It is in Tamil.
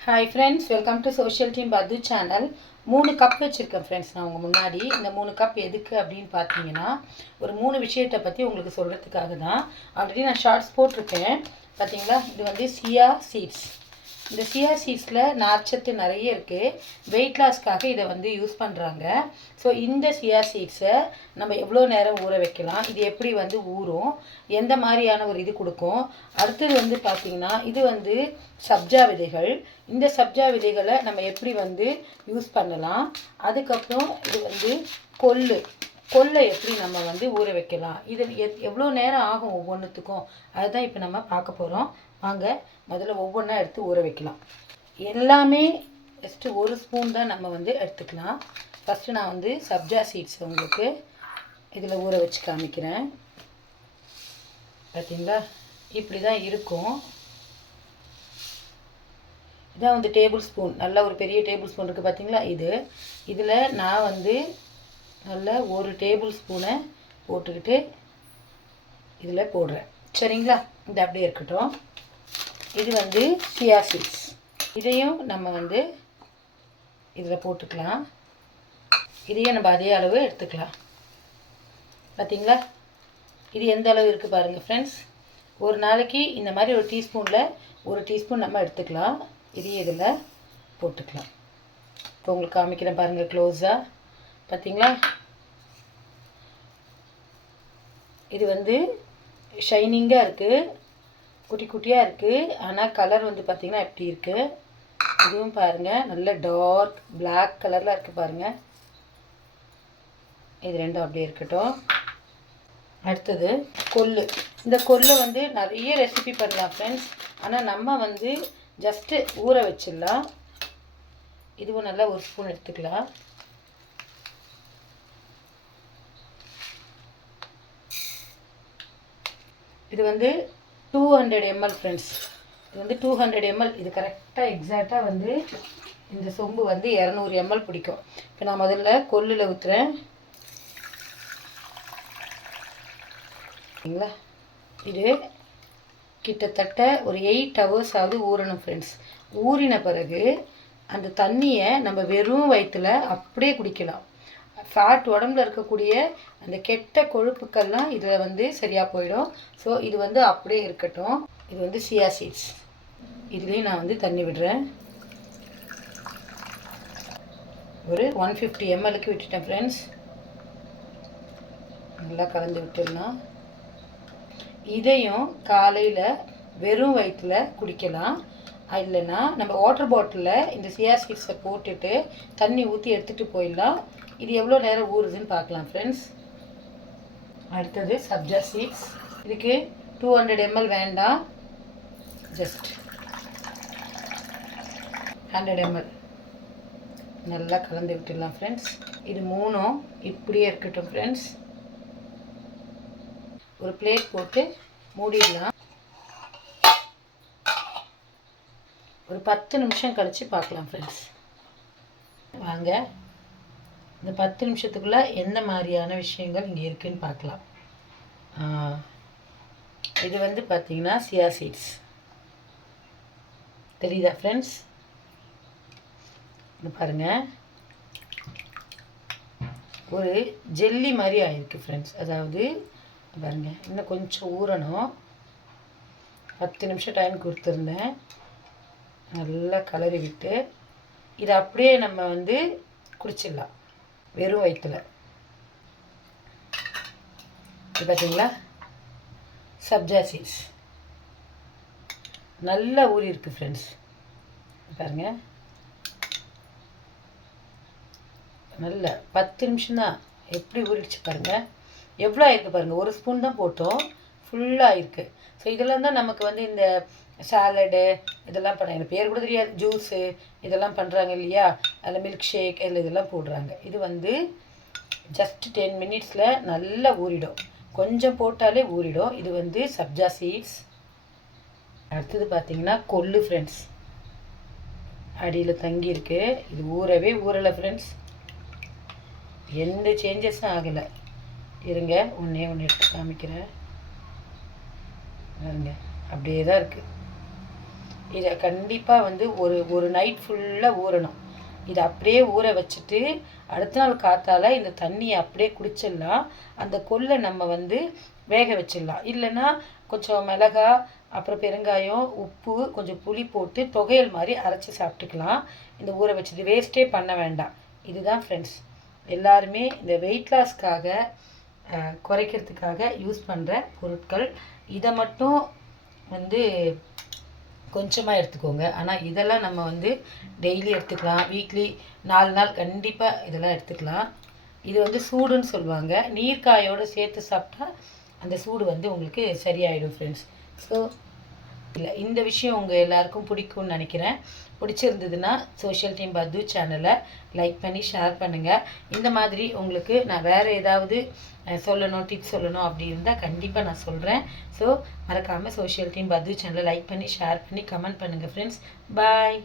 Hi friends, welcome to social team பத்து சேனல். 3 கப் வச்சுருக்கேன் ஃப்ரெண்ட்ஸ். நான் உங்கள் முன்னாடி இந்த 3 கப் எதுக்கு அப்படின்னு பார்த்தீங்கன்னா, ஒரு 3 விஷயத்தை பற்றி உங்களுக்கு சொல்கிறதுக்காக தான். ஆல்ரெடி நான் ஷார்ட்ஸ் போட்டிருக்கேன் பார்த்தீங்களா. இது வந்து சியா சீட்ஸ். இந்த சியா சீட்ஸில் நார்ச்சத்து நிறைய இருக்குது. வெயிட் லாஸ்க்காக இதை வந்து யூஸ் பண்ணுறாங்க. ஸோ இந்த சியா சீட்ஸை நம்ம எவ்வளோ நேரம் ஊற வைக்கலாம், இது எப்படி வந்து ஊறும், எந்த மாதிரியான ஒரு இது கொடுக்கும். அடுத்தது வந்து பார்த்திங்கன்னா, இது வந்து சப்ஜா விதைகள். இந்த சப்ஜா விதைகளை நம்ம எப்படி வந்து யூஸ் பண்ணலாம். அதுக்கப்புறம் இது வந்து கொள்ளை எப்படி நம்ம வந்து ஊற வைக்கலாம், இது எவ்வளோ நேரம் ஆகும் ஒவ்வொன்றுத்துக்கும், அதுதான் இப்போ நம்ம பார்க்க போகிறோம். வாங்க முதல்ல ஒவ்வொன்றா எடுத்து ஊற வைக்கலாம். எல்லாமே ஜஸ்ட்டு 1 ஸ்பூன் தான் நம்ம வந்து எடுத்துக்கலாம். ஃபஸ்ட்டு நான் வந்து சப்ஜா சீட்ஸ் உங்களுக்கு இதில் ஊற வச்சு காமிக்கிறேன். பார்த்தீங்களா, இப்படி தான் இருக்கும். இதான் வந்து டேபிள் ஸ்பூன், நல்ல ஒரு பெரிய டேபிள் ஸ்பூன் இருக்குது பார்த்தீங்களா. இதில் நான் வந்து நல்ல 1 டேபிள் ஸ்பூனை போட்டுக்கிட்டு இதில் போடுறேன். சரிங்களா, இது அப்படியே இருக்கட்டும். இது வந்து சியா சீட்ஸ், இதையும் நம்ம வந்து இதில் போட்டுக்கலாம். இதையும் நம்ம அதே அளவு எடுத்துக்கலாம். பார்த்தீங்களா, இது எந்த அளவு இருக்குது பாருங்கள் ஃப்ரெண்ட்ஸ். ஒரு நாளைக்கு இந்த மாதிரி ஒரு டீஸ்பூனில் 1 டீஸ்பூன் நம்ம எடுத்துக்கலாம். இதையும் இதில் போட்டுக்கலாம். இப்போ உங்களுக்கு காமிக்கிறேன் பாருங்கள் க்ளோஸாக. பார்த்தீங்களா, இது வந்து ஷைனிங்காக இருக்குது, குட்டி குட்டியாக இருக்குது. ஆனால் கலர் வந்து பார்த்திங்கன்னா எப்படி இருக்குது, இதுவும் பாருங்கள் நல்ல டார்க் பிளாக் கலரில் இருக்குது பாருங்கள். இது ரெண்டும் அப்படியே இருக்கட்டும். அடுத்தது கொள்ளு. இந்த கொள்ளை வந்து நிறைய ரெசிபி பண்ணலாம் ஃப்ரெண்ட்ஸ். ஆனால் நம்ம வந்து ஜஸ்ட்டு ஊற வச்சிடலாம். இதுவும் நல்லா 1 ஸ்பூன் எடுத்துக்கலாம். இது வந்து 200 ml ஃப்ரெண்ட்ஸ். இது வந்து 200 ml. இது கரெக்டாக எக்ஸாக்டாக வந்து இந்த சொம்பு வந்து 200 ml பிடிக்கும். இப்போ நான் முதல்ல கொள்ளில் ஊற்றுறேன். சரிங்களா, இது கிட்டத்தட்ட ஒரு 8 hours ஆகுது ஊறணும் ஃப்ரெண்ட்ஸ். ஊறின பிறகு அந்த தண்ணியை நம்ம வெறும் வயிற்றில் அப்படியே குடிக்கலாம். ஃபேட் உடம்புல இருக்கக்கூடிய அந்த கெட்ட கொழுப்புக்கள்லாம் இதில் வந்து சரியாக போயிடும். ஸோ இது வந்து அப்படியே இருக்கட்டும். இது வந்து சியா சீட்ஸ். இதுலேயும் நான் வந்து தண்ணி விடுறேன். ஒரு 150 ml விட்டுட்டேன் ஃப்ரெண்ட்ஸ். நல்லா கலந்து விட்டுடலாம். இதையும் காலையில் வெறும் வயிற்றில் குடிக்கலாம். இல்லைன்னா நம்ம வாட்டர் பாட்டிலில் இந்த சியா சீட்ஸை போட்டுட்டு தண்ணி ஊற்றி எடுத்துகிட்டு போயிடலாம். இது எவ்வளோ நேரம் ஊறுதுன்னு பார்க்கலாம் ஃப்ரெண்ட்ஸ். அடுத்தது சப்ஜா சீட்ஸ். இதுக்கு 200 ml வேண்டாம், ஜஸ்ட் 100 ml. நல்லா கலந்து விட்டுடலாம் ஃப்ரெண்ட்ஸ். இது 3ம் இப்படியே இருக்கட்டும் ஃப்ரெண்ட்ஸ். ஒரு பிளேட் போட்டு மூடிடலாம். ஒரு 10 நிமிஷம் கழித்து பார்க்கலாம் ஃப்ரெண்ட்ஸ். வாங்க இந்த 10 நிமிஷத்துக்குள்ளே எந்த மாதிரியான விஷயங்கள் இங்கே இருக்குதுன்னு பார்க்கலாம். இது வந்து பார்த்திங்கன்னா சியா சீட்ஸ் தெரியுதா ஃப்ரெண்ட்ஸ். இது பாருங்கள், ஒரு ஜெல்லி மாதிரி ஆகிருக்கு ஃப்ரெண்ட்ஸ். அதாவது பாருங்கள், இன்னும் கொஞ்சம் ஊறணும். 10 நிமிஷம் டைம் கொடுத்துருந்தேன். நல்லா கலரி விட்டு இதை அப்படியே நம்ம வந்து குடிச்சிடலாம் வெறும் வயிற்றில். இது பார்த்தீங்களா, சப்ஜா சீட்ஸ் நல்லா ஊறி இருக்குது ஃப்ரெண்ட்ஸ். பாருங்கள், நல்ல 10 நிமிஷம்தான் எப்படி ஊறிடுச்சு பாருங்கள். எவ்வளோ ஆயிருக்கு பாருங்கள். 1 ஸ்பூன் தான் போட்டோம், ஃபுல்லாக இருக்குது. ஸோ இதெல்லாம் தான் நமக்கு வந்து இந்த சாலடு இதெல்லாம் பண்ண, எனக்கு பேர் கூட தெரியாது, ஜூஸு இதெல்லாம் பண்ணுறாங்க இல்லையா, அதில் மில்க் ஷேக் இதில் இதெல்லாம் போடுறாங்க. இது வந்து ஜஸ்ட் 10 மினிட்ஸில் நல்லா ஊறிடும். கொஞ்சம் போட்டாலே ஊறிடும். இது வந்து சப்ஜா சீட்ஸ். அடுத்தது பார்த்திங்கன்னா கொள்ளு ஃப்ரெண்ட்ஸ். அடியில் தங்கியிருக்கு. இது ஊறலை ஃப்ரெண்ட்ஸ், எந்த சேஞ்சஸும் ஆகலை. இருங்க, ஒன்று எடுத்து காமிக்கிறேன். பாருங்க, அப்படியே தான் இருக்குது. இதை கண்டிப்பாக வந்து ஒரு ஒரு நைட் ஃபுல்லாக ஊறணும். இதை அப்படியே ஊற வச்சுட்டு அடுத்த நாள் காத்தால இந்த தண்ணியை அப்படியே குடிச்சிடலாம். அந்த கொல்லை நம்ம வந்து வேக வச்சிடலாம். இல்லைன்னா கொஞ்சம் மிளகா, அப்புறம் பெருங்காயம், உப்பு, கொஞ்சம் புளி போட்டு தொகையல் மாதிரி அரைச்சி சாப்பிட்டுக்கலாம். இந்த ஊற வச்சது வேஸ்ட்டே பண்ண வேண்டாம். இதுதான் ஃப்ரெண்ட்ஸ் எல்லாருமே இந்த வெயிட் லாஸ்க்காக குறைக்கிறதுக்காக யூஸ் பண்ணுற பொருட்கள். இதை மட்டும் வந்து கொஞ்சமாக எடுத்துக்கோங்க. ஆனால் இதெல்லாம் நம்ம வந்து டெய்லி எடுத்துக்கலாம். வீக்லி 4 நாள் கண்டிப்பாக இதெல்லாம் எடுத்துக்கலாம். இது வந்து சூடுன்னு சொல்லுவாங்க. நீர்க்காயோடு சேர்த்து சாப்பிட்டா அந்த சூடு வந்து உங்களுக்கு சரியாயிடும் ஃப்ரெண்ட்ஸ். ஸோ இல்லை இந்த விஷயம் உங்கள் எல்லாருக்கும் பிடிக்கும்னு நினைக்கிறேன். பிடிச்சிருந்ததுன்னா சோஷியல் டீம் பத்து சேனலை லைக் பண்ணி ஷேர் பண்ணுங்கள். இந்த மாதிரி உங்களுக்கு நான் வேறு ஏதாவது சொல்லணும், டிப்ஸ் சொல்லணும் அப்படி இருந்தால் கண்டிப்பாக நான் சொல்கிறேன். ஸோ மறக்காமல் சோஷியல் டீம் பத்து சேனலை லைக் பண்ணி ஷேர் பண்ணி கமெண்ட் பண்ணுங்கள் ஃப்ரெண்ட்ஸ். பாய்.